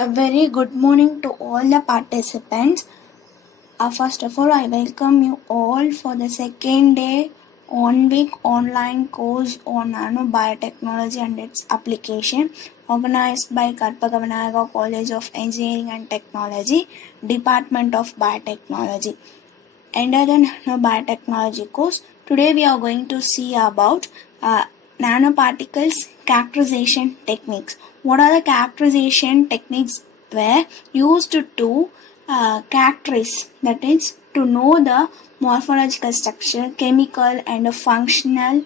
A very good morning to all the participants. First of all, I welcome you all for the second day on-week online course on Nanobiotechnology and its application, organized by Karpaga Vinayaga College of Engineering and Technology, Department of Biotechnology. Under the Nanobiotechnology course, today we are going to see about nanoparticles characterization techniques. What are the characterization techniques were used to characterize, that is, to know the morphological structure, chemical and functional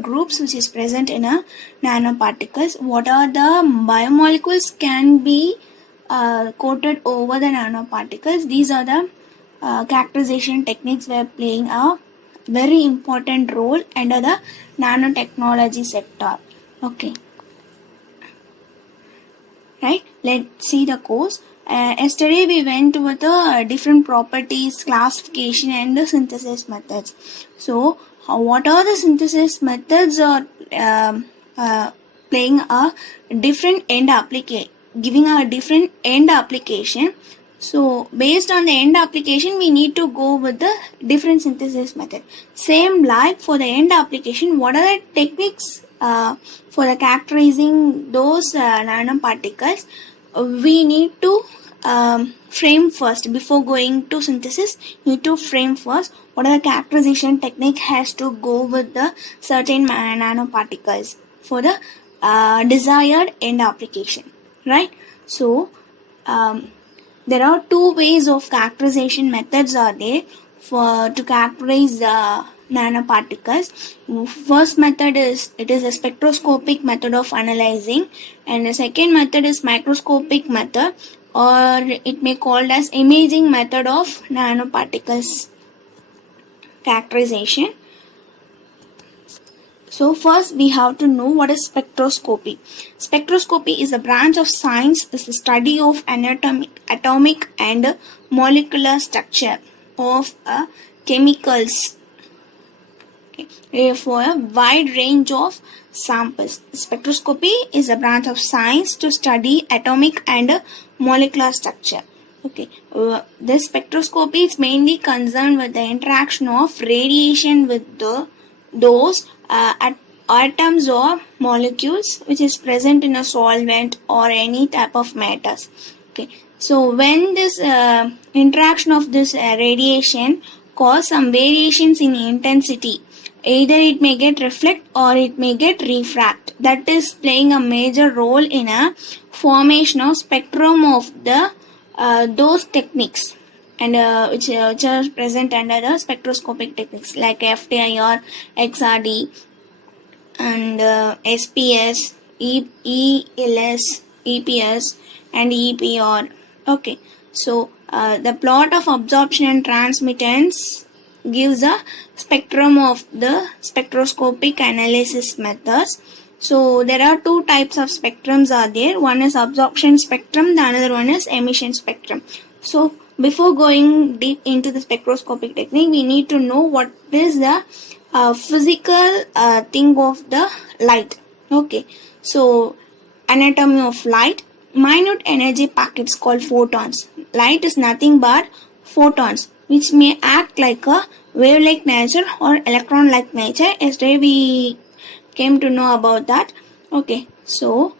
groups which is present in a nanoparticles. What are the biomolecules can be coated over the nanoparticles. These are the characterization techniques were playing a very important role under the nanotechnology sector. Okay. Right, let's see the course. Yesterday we went with the different properties, classification and the synthesis methods. So what are the synthesis methods are playing a different end application, giving a different end application. So based on the end application, we need to go with the different synthesis method. Same like for the end application, what are the techniques for the characterizing those nanoparticles? We need to frame first. Before going to synthesis, you need to frame first what are the characterization technique has to go with the certain nanoparticles for the desired end application, right? So there are two ways of characterization methods are there for to characterize the nanoparticles. First method is a spectroscopic method of analyzing, and the second method is microscopic method, or it may called as imaging method of nanoparticles characterization. So first we have to know what is spectroscopy. Spectroscopy is a branch of science, is the study of atomic and molecular structure of chemicals for a wide range of samples. Spectroscopy is a branch of science to study atomic and molecular structure. Okay, this spectroscopy is mainly concerned with the interaction of radiation with those atoms or molecules which is present in a solvent or any type of matters. Okay, so when this interaction of this radiation cause some variations in intensity, either it may get reflect or it may get refract. That is playing a major role in a formation of spectrum of the those techniques, and which are present under the spectroscopic techniques like FTI or XRD and SPS, ELS, EPS and EPR. Okay, so the plot of absorption and transmittance gives a spectrum of the spectroscopic analysis methods. So there are two types of spectrums are there. One is absorption spectrum, the another one is emission spectrum. So before going deep into the spectroscopic technique, we need to know what is the physical thing of the light. Okay, so anatomy of light. Minute energy packets called photons. Light is nothing but photons which may act like a wave-like nature or electron-like nature. Yesterday we came to know about that. Okay, so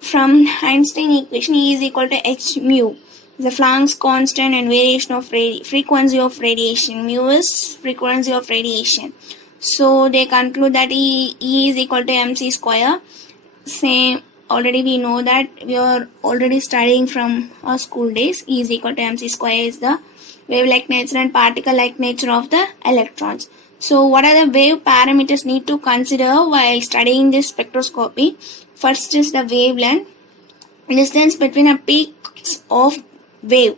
from Einstein equation, E is equal to h mu, the Planck's constant and variation of frequency of radiation. Mu is frequency of radiation. So they conclude that E is equal to mc square. Same, already we know that we are already studying from our school days. E is equal to mc square is the wave-like nature and particle-like nature of the electrons. So what are the wave parameters need to consider while studying this spectroscopy? First is the wavelength, distance between a peaks of wave.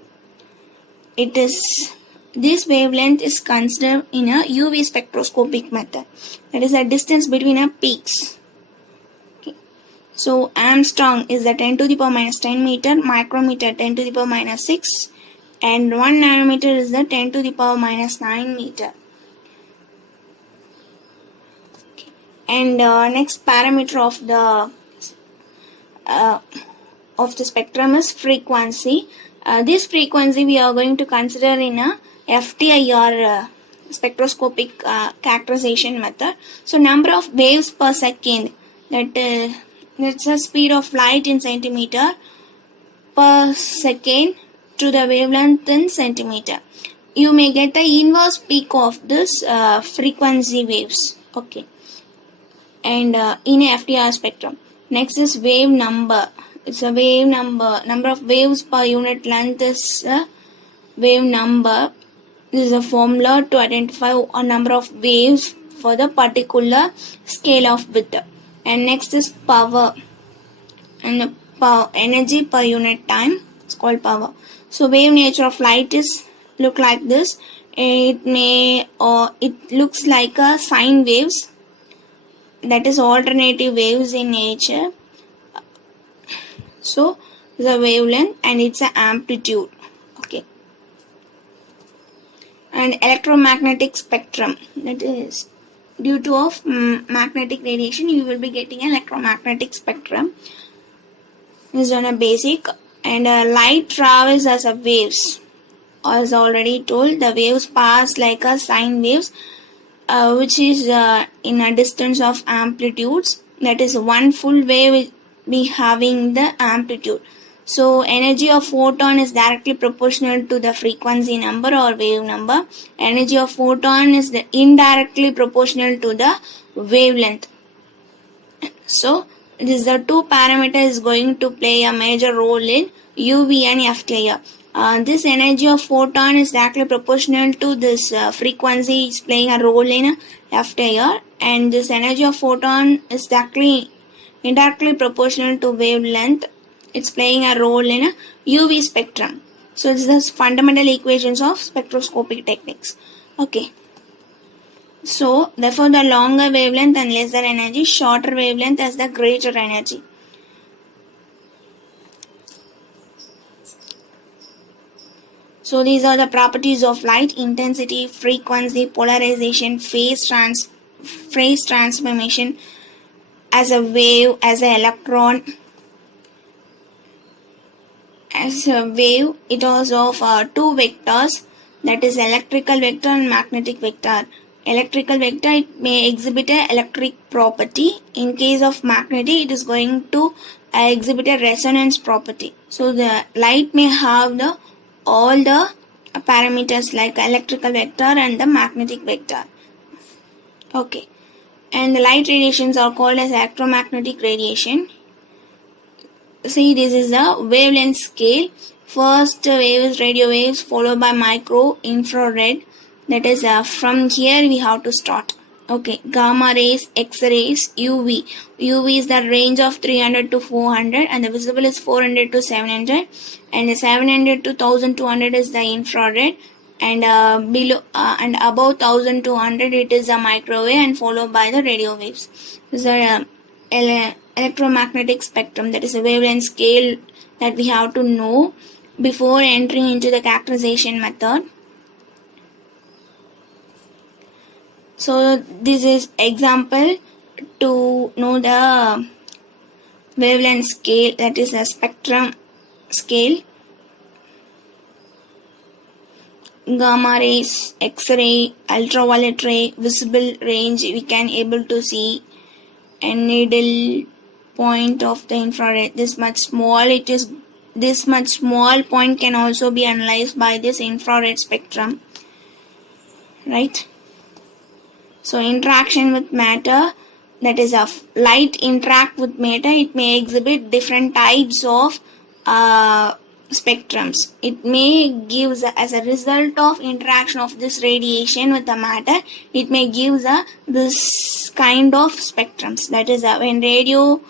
It is this wavelength is considered in a UV spectroscopic method. That is the distance between a peaks. Okay. So Armstrong is the 10 to the power minus 10 meter, micrometer 10 to the power minus 6, and 1 nanometer is the 10 to the power minus 9 meter. Okay. And next parameter of the of the spectrum is frequency. This frequency we are going to consider in a FTI or spectroscopic characterization method. So number of waves per second, that's the speed of light in centimeter per second to the wavelength in centimeter. You may get the inverse peak of this frequency waves. Okay, and in a FTR spectrum. Next is wave number. It's a wave number. Number of waves per unit length is wave number. This is a formula to identify a number of waves for the particular scale of width. And next is power. And energy per unit time is called power. So wave nature of light is look like this. It may or it looks like a sine waves, that is alternative waves in nature. So the wavelength and its amplitude. Okay. And electromagnetic spectrum, that is due to of magnetic radiation you will be getting an electromagnetic spectrum. This is on a basic. And light travels as a waves. As already told, the waves pass like a sine waves, which is in a distance of amplitudes. That is one full wave will be having the amplitude. So energy of photon is directly proportional to the frequency number or wave number. Energy of photon is indirectly proportional to the wavelength. So this the two parameters is going to play a major role in UV and FTIR. This energy of photon is directly proportional to this frequency is playing a role in FTIR, and this energy of photon is indirectly proportional to wavelength. It's playing a role in a UV spectrum. So this is the fundamental equations of spectroscopy techniques. Okay. So therefore the longer wavelength and lesser energy, shorter wavelength has the greater energy. So these are the properties of light: intensity, frequency, polarization, phase transformation, as a wave, as an electron. As a wave, it is of two vectors, that is electrical vector and magnetic vector. Electrical vector, it may exhibit an electric property. In case of magnetic, it is going to exhibit a resonance property. So the light may have all the parameters like electrical vector and the magnetic vector. Okay, and the light radiations are called as electromagnetic radiation. See, this is the wavelength scale. First wave is radio waves, followed by micro, infrared. That is from here we have to start. Okay, gamma rays, X-rays, UV. UV is the range of 300 to 400, and the visible is 400 to 700, and the 700 to 1200 is the infrared, and below and above 1200 it is a microwave, and followed by the radio waves. This is a electromagnetic spectrum, that is a wavelength scale that we have to know before entering into the characterization method. So this is example to know the wavelength scale, that is a spectrum scale. Gamma rays, X-ray, ultraviolet ray, visible range we can able to see, and needle point of the infrared, this much small, this much small point can also be analyzed by this infrared spectrum, right? So interaction with matter, that is light interact with matter, it may exhibit different types of spectrums. It may give as a result of interaction of this radiation with the matter, it may give this kind of spectrums. That is when radio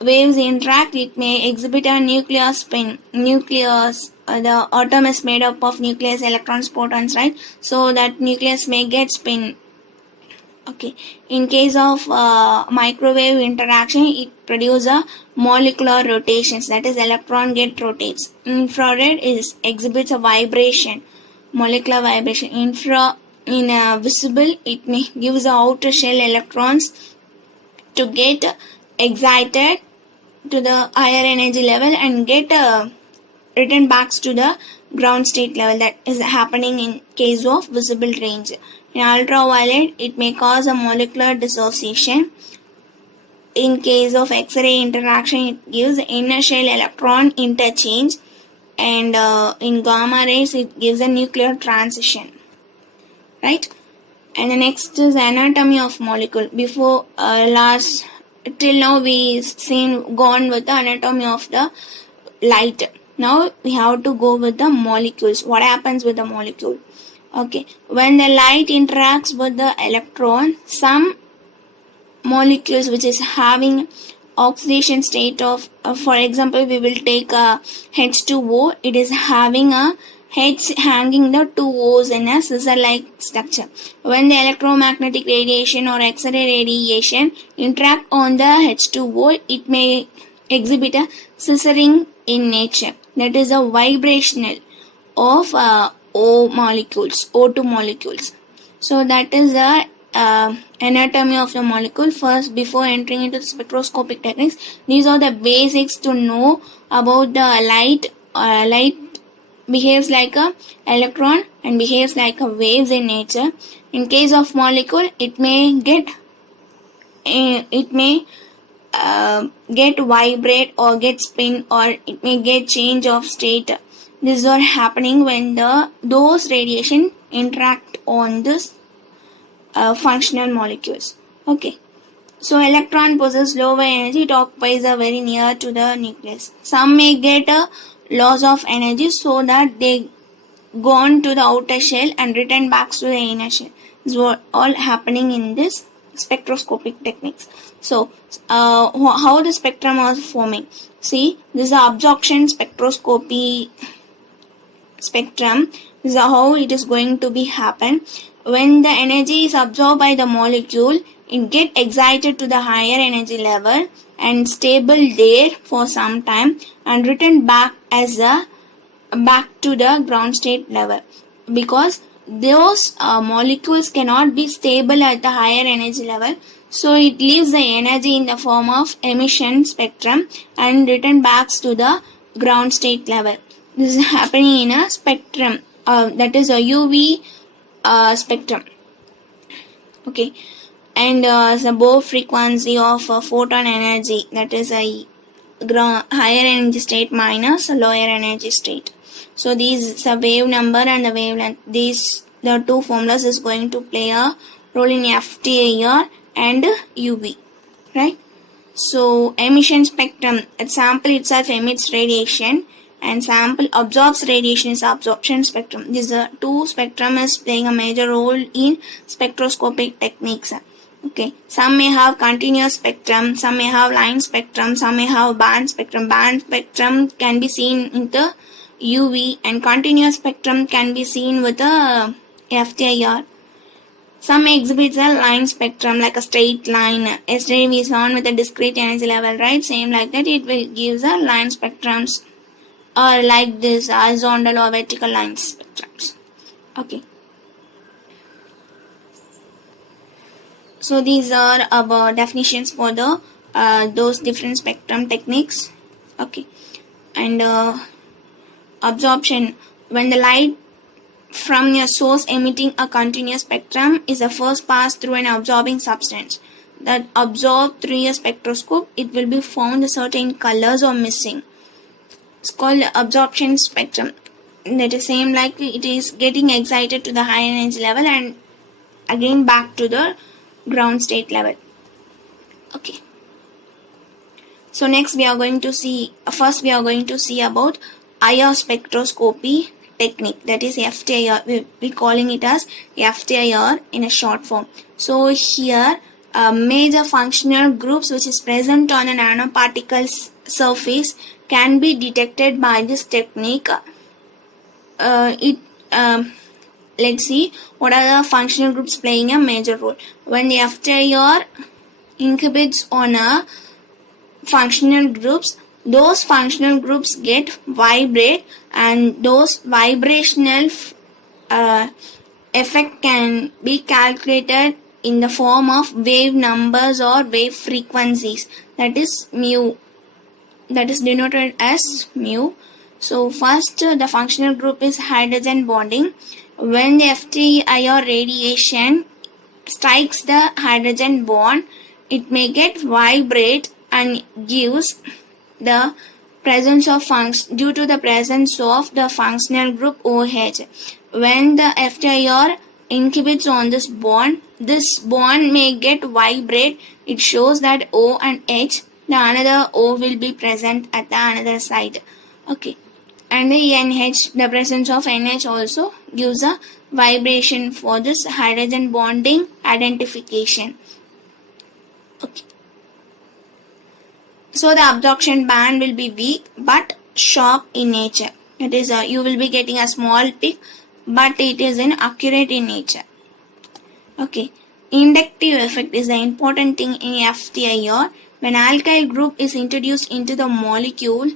waves interact, it may exhibit a nuclear spin. Nucleus, the atom is made up of nucleus, electrons, protons, right? So that nucleus may get spin. Okay. In case of microwave interaction, it produces a molecular rotations, that is electron get rotates. Infrared exhibits a vibration, molecular vibration. In visible, it may gives the outer shell electrons to get excited to the higher energy level and get returned back to the ground state level. That is happening in case of visible range. In ultraviolet, it may cause a molecular dissociation. In case of X-ray interaction, it gives inner shell electron interchange, and in gamma rays, it gives a nuclear transition. Right? And the next is anatomy of molecule. Before till now we gone with the anatomy of the light. Now we have to go with the molecules. What happens with the molecule? Okay, when the light interacts with the electron, some molecules which is having oxidation state of, for example, we will take a H2O. It is having a H hanging the two O's in a scissor-like structure. When the electromagnetic radiation or X-ray radiation interact on the H2O, it may exhibit a scissoring in nature. That is a vibrational of O2 molecules. So that is the anatomy of the molecule. First, before entering into the spectroscopic techniques, these are the basics to know about the light. Light behaves like a electron and behaves like a waves in nature. In case of molecule, it may get vibrate or get spin, or it may get change of state. These are happening when those radiation interact on this functional molecules. Okay. So electron possesses lower energy. It occupies very near to the nucleus. Some may get a loss of energy so that they go on to the outer shell and return back to the inner shell. This is what all happening in this spectroscopic techniques. So how the spectrum is forming? See, this is the absorption spectroscopy spectrum. This is how it is going to be happen. When the energy is absorbed by the molecule, it get excited to the higher energy level and stable there for some time and return back to the ground state level, because those molecules cannot be stable at the higher energy level. So it leaves the energy in the form of emission spectrum and return back to the ground state level. This is happening in a spectrum, that is a UV spectrum. Okay, and the Bohr frequency of photon energy, that is a higher energy state minus a lower energy state. So these the wave number and the wavelength. The two formulas is going to play a role in FTIR and UV, right? So emission spectrum, a sample itself emits radiation and sample absorbs radiation is absorption spectrum. These two spectrum is playing a major role in spectroscopic techniques. Okay, some may have continuous spectrum, some may have line spectrum, some may have band spectrum. Band spectrum can be seen in the UV and continuous spectrum can be seen with the FTIR. Some may exhibit a line spectrum like a straight line. Yesterday we saw with a discrete energy level, right? Same like that, it will give the line spectrums, or like this horizontal or vertical line spectrums. Okay. So these are our definitions for the those different spectrum techniques. Okay, and absorption, when the light from your source emitting a continuous spectrum is the first pass through an absorbing substance that absorbed through a spectroscope, it will be found certain colors are missing. It's called absorption spectrum. That is same like it is getting excited to the high energy level and again back to the ground state level. Okay. So next we are going to see, first we are going to see about IR spectroscopy technique, that is FTIR. We're calling it as FTIR in a short form. So here major functional groups which is present on a nanoparticles surface can be detected by this technique. Let's see what are the functional groups playing a major role. When the FTIR inhibits on a functional groups, those functional groups get vibrate, and those vibrational effect can be calculated in the form of wave numbers or wave frequencies, that is mu. that is denoted as mu. So first the functional group is hydrogen bonding. When the FTIR radiation strikes the hydrogen bond, it may get vibrate and gives the presence of due to the presence of the functional group OH. When the FTIR inhibits on this bond may get vibrate. It shows that O and H, the another O will be present at the another side. Okay. And the NH, the presence of NH also gives a vibration for this hydrogen bonding identification. Okay. So the absorption band will be weak but sharp in nature. It is you will be getting a small peak, but it is accurate in nature. Okay. Inductive effect is the important thing in FTIR. When alkyl group is introduced into the molecule,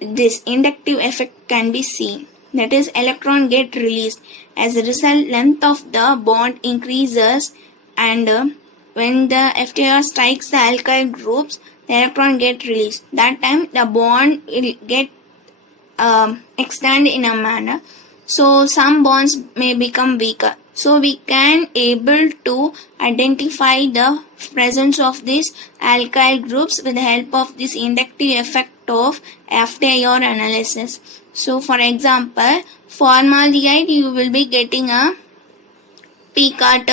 this inductive effect can be seen. That is, electron get released. As a result, length of the bond increases, and when the FTIR strikes the alkyl groups, the electron get released. That time the bond will get extend in a manner. So some bonds may become weaker. So we can able to identify the presence of these alkyl groups with the help of this inductive effect of FTIR analysis. So for example, formaldehyde, you will be getting a peak at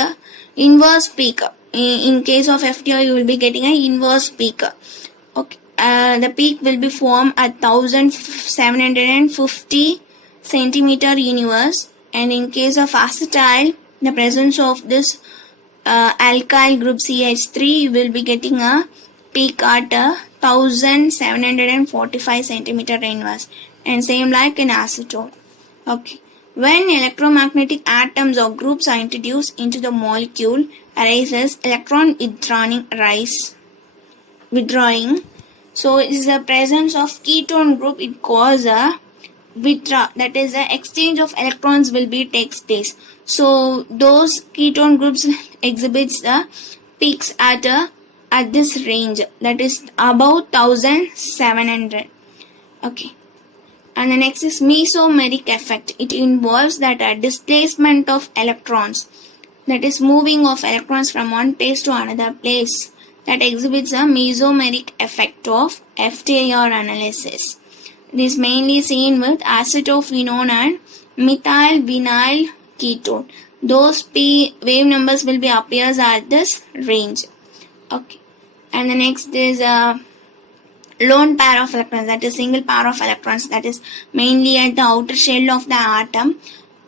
inverse peak. In case of FTIR, you will be getting an inverse peak. Okay. The peak will be formed at 1750 centimeter universe, and in case of acetyl, the presence of this alkyl group CH3, you will be getting a peak at 1745 centimeter inverse, and same like in acetone. Okay. When electromagnetic atoms or groups are introduced into the molecule, arises electron withdrawing. So it is the presence of ketone group. It causes a withdraw, that is the exchange of electrons will be takes place. So those ketone groups exhibits the peaks at this range, that is about 1700. Okay. And the next is mesomeric effect. It involves that displacement of electrons, that is moving of electrons from one place to another place, that exhibits a mesomeric effect of FTIR analysis. It is mainly seen with acetophenone and methyl vinyl ketone. Those P wave numbers will be appears at this range. Okay. And the next is lone pair of electrons, that is single pair of electrons, that is mainly at the outer shell of the atom.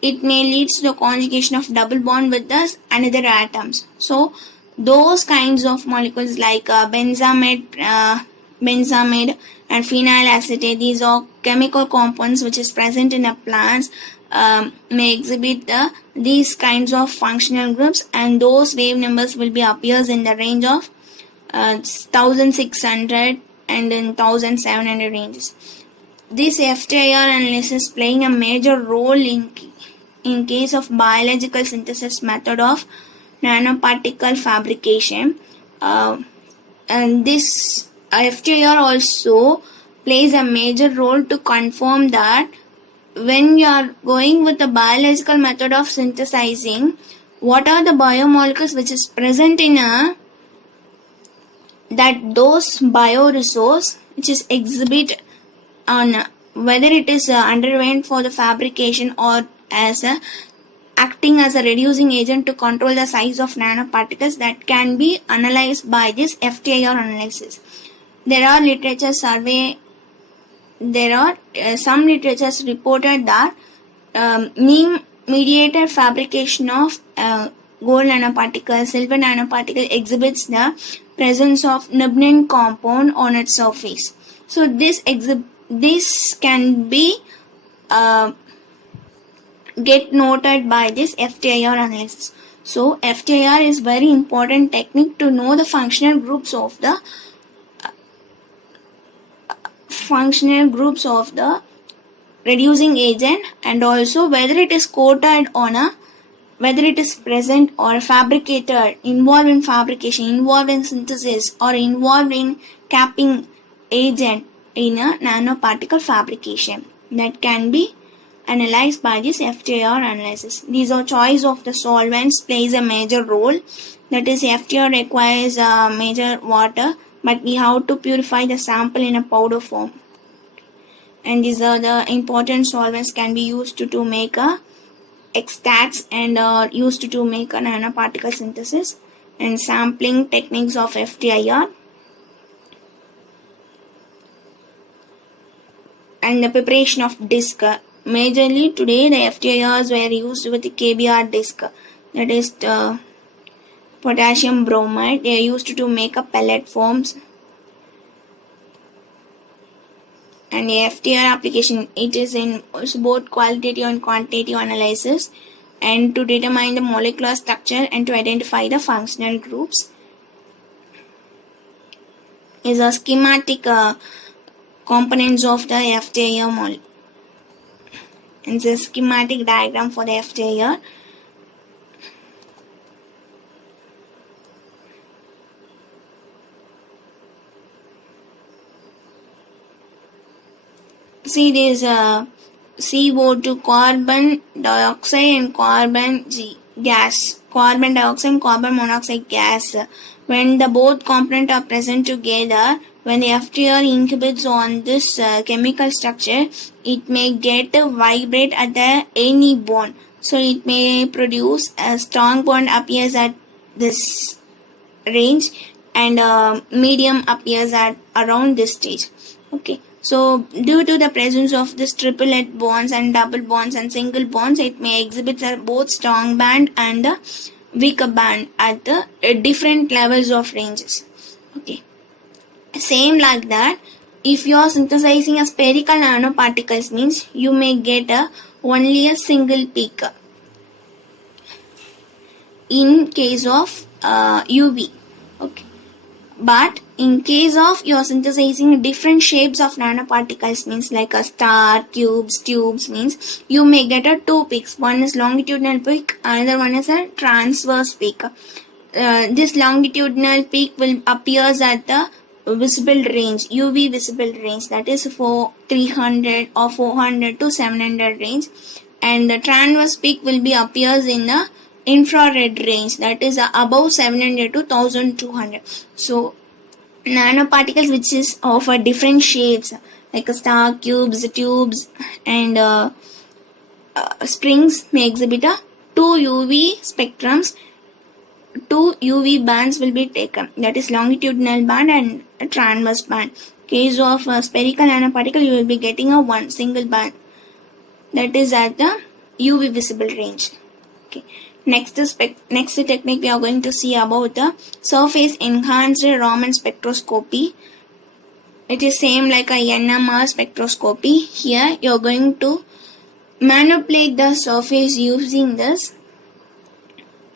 It may lead to the conjugation of double bond with the another atoms. So those kinds of molecules like benzamide and phenyl acetate, these are chemical compounds which is present in a plants, may exhibit these kinds of functional groups, and those wave numbers will be appears in the range of 1600 and in 1700 ranges. This FTIR analysis playing a major role in case of biological synthesis method of nanoparticle fabrication, and this FTIR also plays a major role to confirm that when you are going with the biological method of synthesizing, what are the biomolecules which is present in those bioresource which is exhibit on whether it is underwent for the fabrication or as acting as a reducing agent to control the size of nanoparticles, that can be analyzed by this FTIR analysis. There are some literatures reported that mediated fabrication of gold nanoparticle, silver nanoparticle exhibits the presence of nibnin compound on its surface. So this can be get noted by this FTIR analysis. So FTIR is very important technique to know the functional groups of the reducing agent, and also whether it is coated on whether it is present or fabricated, involved in fabrication, involved in synthesis, or involved in capping agent in a nanoparticle fabrication that can be analyzed by this FTIR analysis. These are choice of the solvents plays a major role. That is, FTIR requires major water, but we have to purify the sample in a powder form. And these are the important solvents can be used to make a extracts and used to make a nanoparticle synthesis and sampling techniques of FTIR. And the preparation of disc. Majorly today the FTIRs were used with the KBR disc, that is the potassium bromide. They are used to make a pellet forms. And the FTIR application, it is in both qualitative and quantitative analysis and to determine the molecular structure and to identify the functional groups. Is a schematic components of the FTIR molecule. And the schematic diagram for the FTIR. See, there is a CO2, carbon dioxide and carbon gas, carbon dioxide and carbon monoxide gas. When the both components are present together, when the FTIR inhibits on this chemical structure, it may get vibrate at the any bond. So it may produce a strong bond appears at this range and medium appears at around this stage. Okay. So due to the presence of this triplet bonds and double bonds and single bonds, it may exhibit both strong band and the weaker band at the different levels of ranges. Okay. Same like that, if you are synthesizing a spherical nanoparticles, means you may get only a single peak in case of UV. Okay. But in case of you are synthesizing different shapes of nanoparticles, means like a star, cubes, tubes, means you may get a two peaks. One is longitudinal peak, another one is a transverse peak. This longitudinal peak will appears at the visible range, UV visible range, that is for 300 or 400 to 700 range, and the transverse peak will be appears in the infrared range, that is above 700 to 1200. So nanoparticles which is of different shapes like a star, cubes, tubes and springs may exhibit a two UV spectrums. Two UV bands will be taken, that is longitudinal band and a transverse band. Case of a spherical nanoparticle, you will be getting a one single band, that is at the UV visible range. Okay. Next technique we are going to see about the surface enhanced Raman spectroscopy. It is same like a NMR spectroscopy. Here you are going to manipulate the surface using this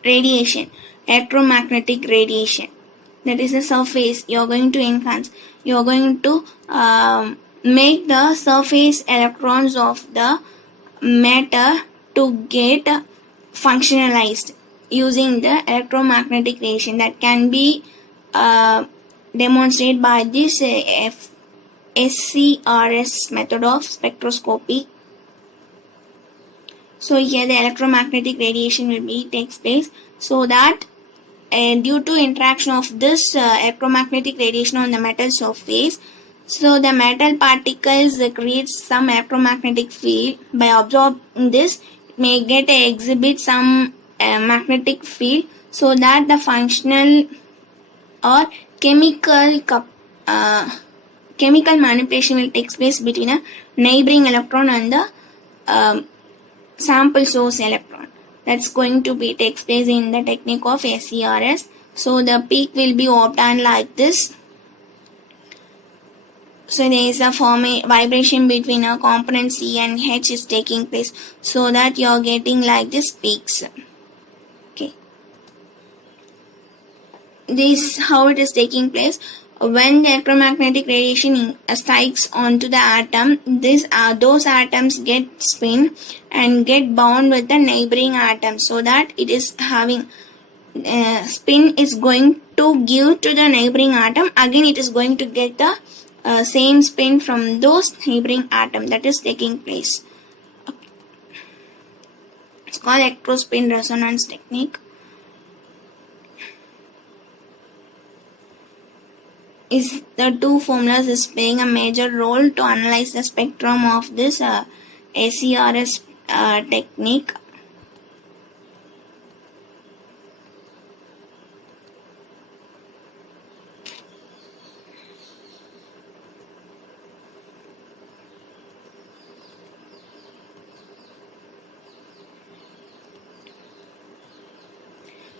radiation, electromagnetic radiation. That is the surface you are going to enhance. You are going to make the surface electrons of the matter to get functionalized using the electromagnetic radiation. That can be demonstrated by this SCRS method of spectroscopy. So here the electromagnetic radiation will be takes place, so that due to interaction of this electromagnetic radiation on the metal surface, so the metal particles creates some electromagnetic field. By absorbing this, it may get exhibit some magnetic field, so that the functional or chemical manipulation will take place between a neighboring electron and the sample source electron. That's going to be takes place in the technique of SCRS. So the peak will be obtained like this. So there is a vibration between a component C and H is taking place, so that you are getting like this peaks. Okay. This how it is taking place. When the electromagnetic radiation strikes onto the atom, those atoms get spin and get bound with the neighboring atom, so that it is having spin is going to give to the neighboring atom. Again, it is going to get the same spin from those neighboring atom that is taking place. It's called electrospin resonance technique. Is the two formulas is playing a major role to analyze the spectrum of this ACRS technique.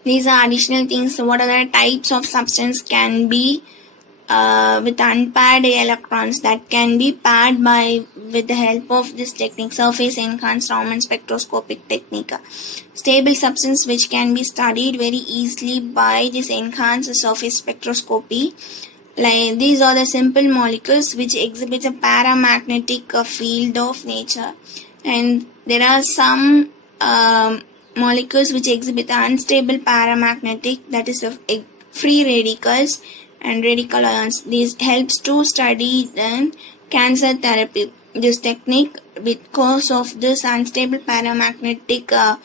These are additional things. What other types of substance can be with unpaired electrons that can be paired by with the help of this technique, surface enhanced Raman spectroscopic technique. Stable substance which can be studied very easily by this enhanced surface spectroscopy. Like these are the simple molecules which exhibit a paramagnetic field of nature, and there are some molecules which exhibit unstable paramagnetic, that is free radicals and radical ions. This helps to study then cancer therapy. This technique, because of this unstable paramagnetic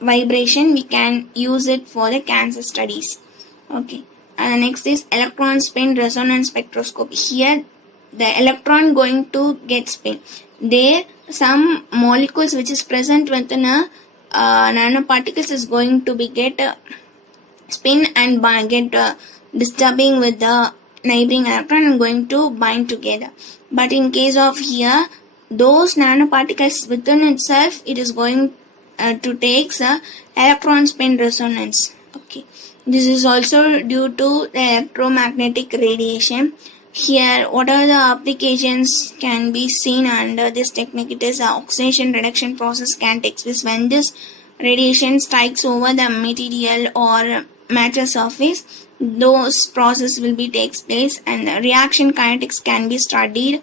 vibration, we can use it for the cancer studies. Okay, and next is electron spin resonance spectroscopy. Here the electron going to get spin. There some molecules which is present within a nanoparticles is going to be get spin and get disturbing with the neighboring electron and going to bind together. But in case of here, those nanoparticles within itself, it is going to take electron spin resonance. Okay, this is also due to the electromagnetic radiation. Here, what are the applications can be seen under this technique? It is oxidation reduction process can take place when this radiation strikes over the material or matter surface. Those process will be takes place, and reaction kinetics can be studied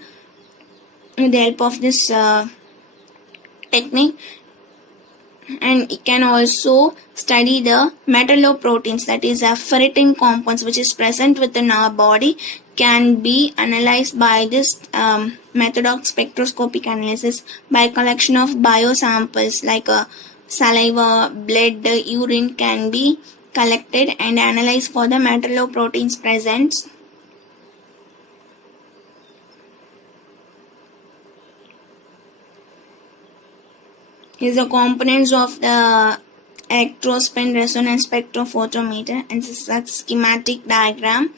with the help of this technique. And it can also study the metalloproteins, that is ferritin compounds which is present within our body, can be analyzed by this method of spectroscopic analysis by collection of biosamples like saliva, blood, urine can be collected and analyzed for the metalloproteins present. Is the components of the electrospin resonance spectrophotometer, and this is a schematic diagram.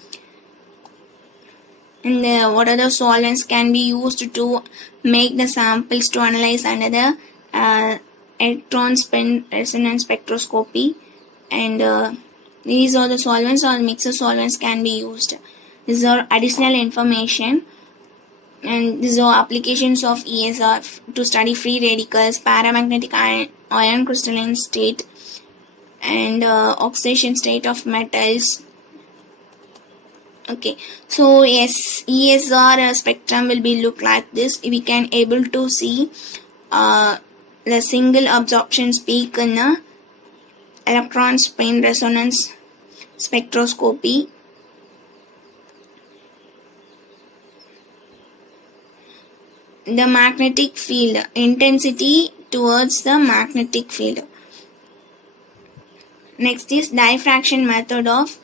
And what other solvents can be used to make the samples to analyze under the electron spin resonance spectroscopy. And these are the solvents or mixer solvents can be used. These are additional information. And these are applications of ESR to study free radicals, paramagnetic ion crystalline state, and oxidation state of metals. Okay, so yes, ESR spectrum will be look like this. We can able to see the single absorption peak in the electron spin resonance spectroscopy. The magnetic field, intensity towards the magnetic field. Next is diffraction method of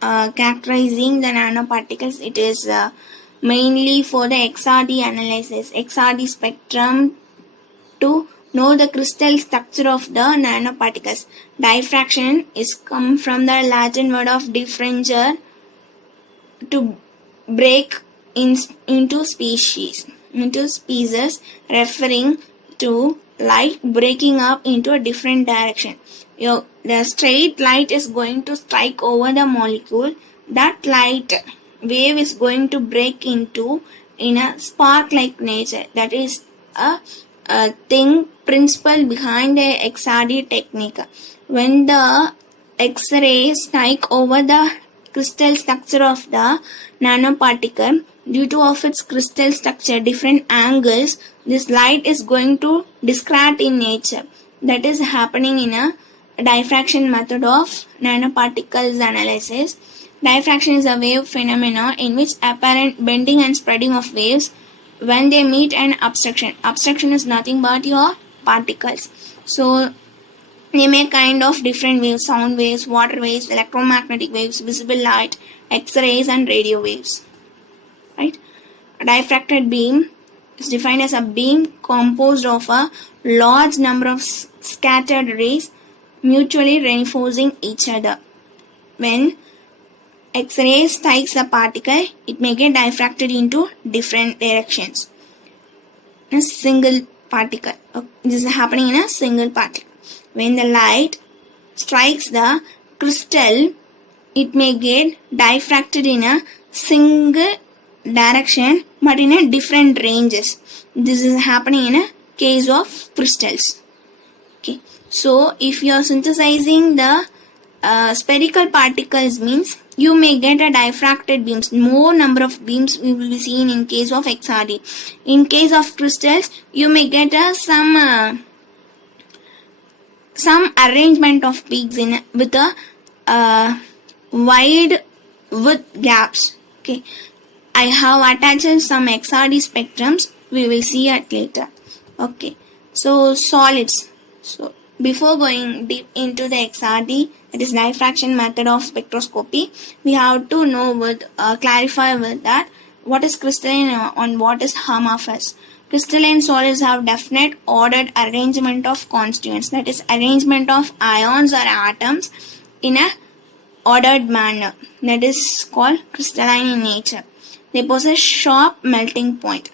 characterizing the nanoparticles. It is mainly for the XRD analysis, XRD spectrum, to know the crystal structure of the nanoparticles. Diffraction is come from the Latin word of diffranger, to break into species, referring to light breaking up into a different direction. The straight light is going to strike over the molecule. That light wave is going to break into in a spark-like nature. That is a thing principle behind the XRD technique. When the X-rays strike over the crystal structure of the nanoparticle, due to of its crystal structure different angles, this light is going to discrete in nature. That is happening in a diffraction method of nanoparticles analysis. Diffraction is a wave phenomena in which apparent bending and spreading of waves when they meet an obstruction. Obstruction is nothing but your particles. So they make kind of different waves: sound waves, water waves, electromagnetic waves, visible light, X-rays and radio waves. Right? A diffracted beam is defined as a beam composed of a large number of scattered rays mutually reinforcing each other. When X-ray strikes a particle, it may get diffracted into different directions. A single particle. This is happening in a single particle. When the light strikes the crystal, it may get diffracted in a single direction but in a different ranges. This is happening in a case of crystals. Okay. So if you are synthesizing the spherical particles, means you may get a diffracted beams. More number of beams we will be seen in case of XRD. In case of crystals, you may get some arrangement of peaks in with a wide width gaps. Okay, I have attached some XRD spectrums. We will see it later. Okay, so solids. So before going deep into the XRD, that is diffraction method of spectroscopy, we have to know clarify with that what is crystalline and what is amorphous. Crystalline solids have definite ordered arrangement of constituents, that is arrangement of ions or atoms in a ordered manner, that is called crystalline in nature. They possess sharp melting point.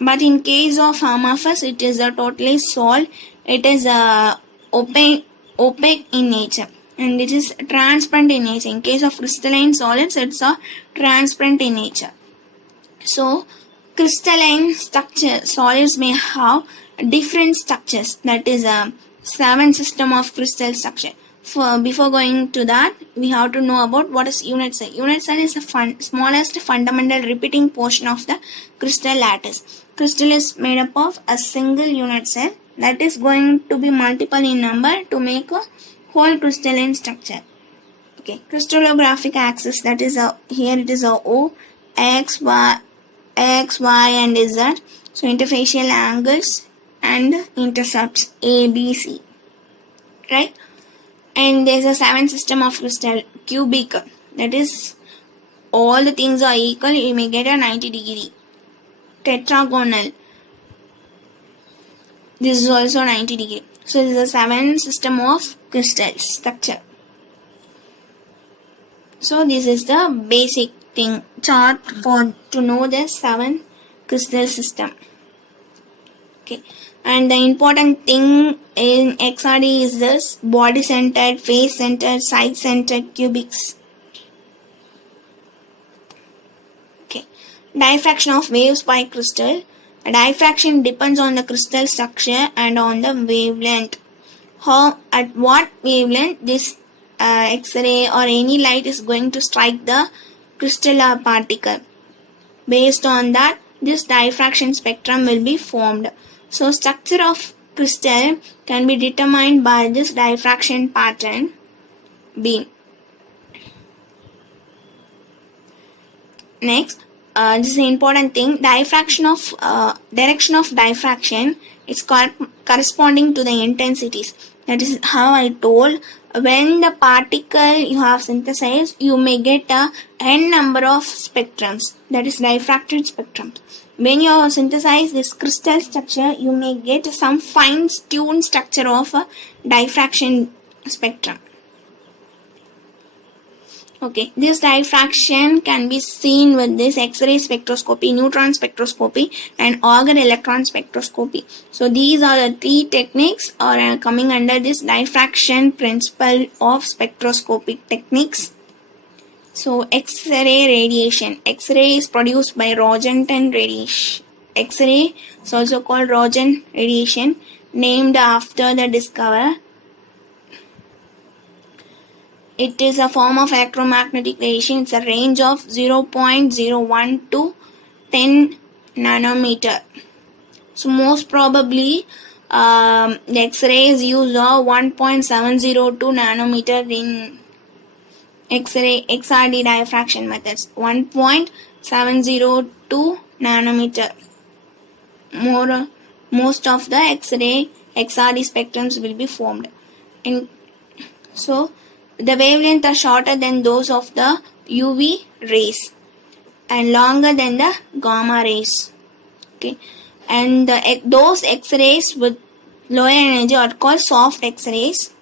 But in case of amorphous, it is a totally solid. It is opaque in nature, and it is transparent in nature. In case of crystalline solids, it's a transparent in nature. So crystalline structure solids may have different structures, that is a 7 system of crystal structure. Before going to that, we have to know about what is unit cell. Unit cell is the smallest fundamental repeating portion of the crystal lattice. Crystal is made up of a single unit cell that is going to be multiple in number to make a whole crystalline structure. Okay, crystallographic axis, that is here it is a O, X, Y, and Z. So interfacial angles and intercepts A, B, C. Right? And there is a 7 system of crystal cubic, that is all the things are equal, you may get a 90 degree. Tetragonal, this is also 90 degree. So this is a 7 system of crystal structure. So this is the basic thing chart for to know the 7 crystal system. Okay. And the important thing in XRD is this: body centered, face centered, side centered cubics. Okay. Diffraction of waves by crystal. Diffraction depends on the crystal structure and on the wavelength. At what wavelength this X-ray or any light is going to strike the crystal or particle. Based on that, this diffraction spectrum will be formed. So structure of crystal can be determined by this diffraction pattern beam. Next, this is an important thing. Direction of diffraction is corresponding to the intensities. That is how I told. When the particle you have synthesized, you may get a n number of spectrums. That is diffracted spectrums. When you synthesize this crystal structure, you may get some fine-tuned structure of a diffraction spectrum. Okay, this diffraction can be seen with this X-ray spectroscopy, neutron spectroscopy, and organ electron spectroscopy. So these are the 3 techniques are coming under this diffraction principle of spectroscopic techniques. So X-ray radiation. X-ray is produced by Roentgen radiation. X-ray is also called Roentgen radiation, named after the discoverer. It is a form of electromagnetic radiation. It's a range of 0.01 to 10 nanometer. So most probably the X-ray is used of 1.702 nanometer in X-ray XRD diffraction methods 1.702 nanometer. Most of the X-ray XRD spectrums will be formed. So the wavelengths are shorter than those of the UV rays and longer than the gamma rays. Okay, and those X-rays with lower energy are called soft X-rays.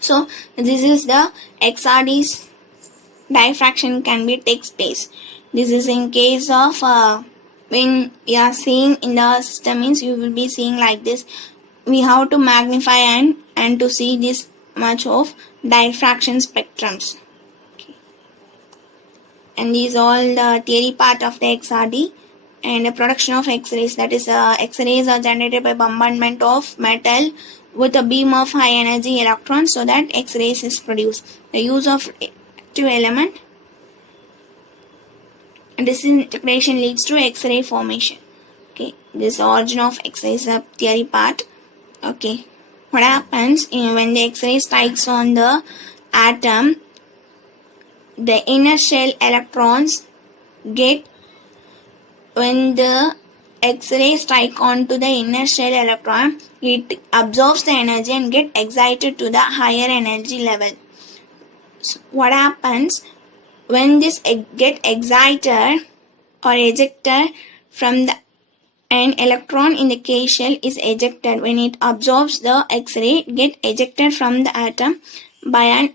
So this is the XRD's diffraction can be takes place. This is in case of when we are seeing in the system, means you will be seeing like this. We have to magnify and to see this much of diffraction spectrums. Okay. And these all the theory part of the XRD. And the production of X-rays, that is X-rays are generated by bombardment of metal with a beam of high energy electrons, so that X-rays is produced. The use of active element and disintegration leads to X-ray formation. Okay, this origin of X-ray is a theory part. Okay, what happens when the X-ray strikes on the atom? The inner shell electrons get, when the X-ray strike onto the inner shell electron, it absorbs the energy and get excited to the higher energy level. So what happens when this get excited or ejected from the an electron in the K shell is ejected. When it absorbs the X-ray, it get ejected from the atom by an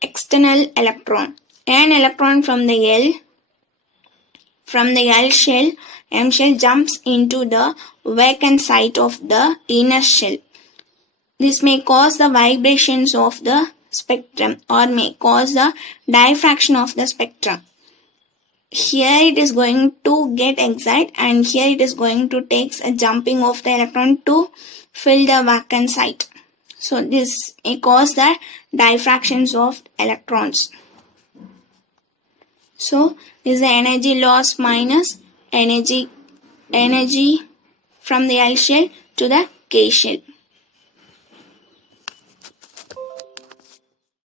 external electron. An electron from the M shell jumps into the vacant site of the inner shell. This may cause the vibrations of the spectrum or may cause the diffraction of the spectrum. Here it is going to get excited and here it is going to take a jumping of the electron to fill the vacant site. So this may cause the diffractions of electrons. So this is the energy loss minus energy from the L shell to the K shell.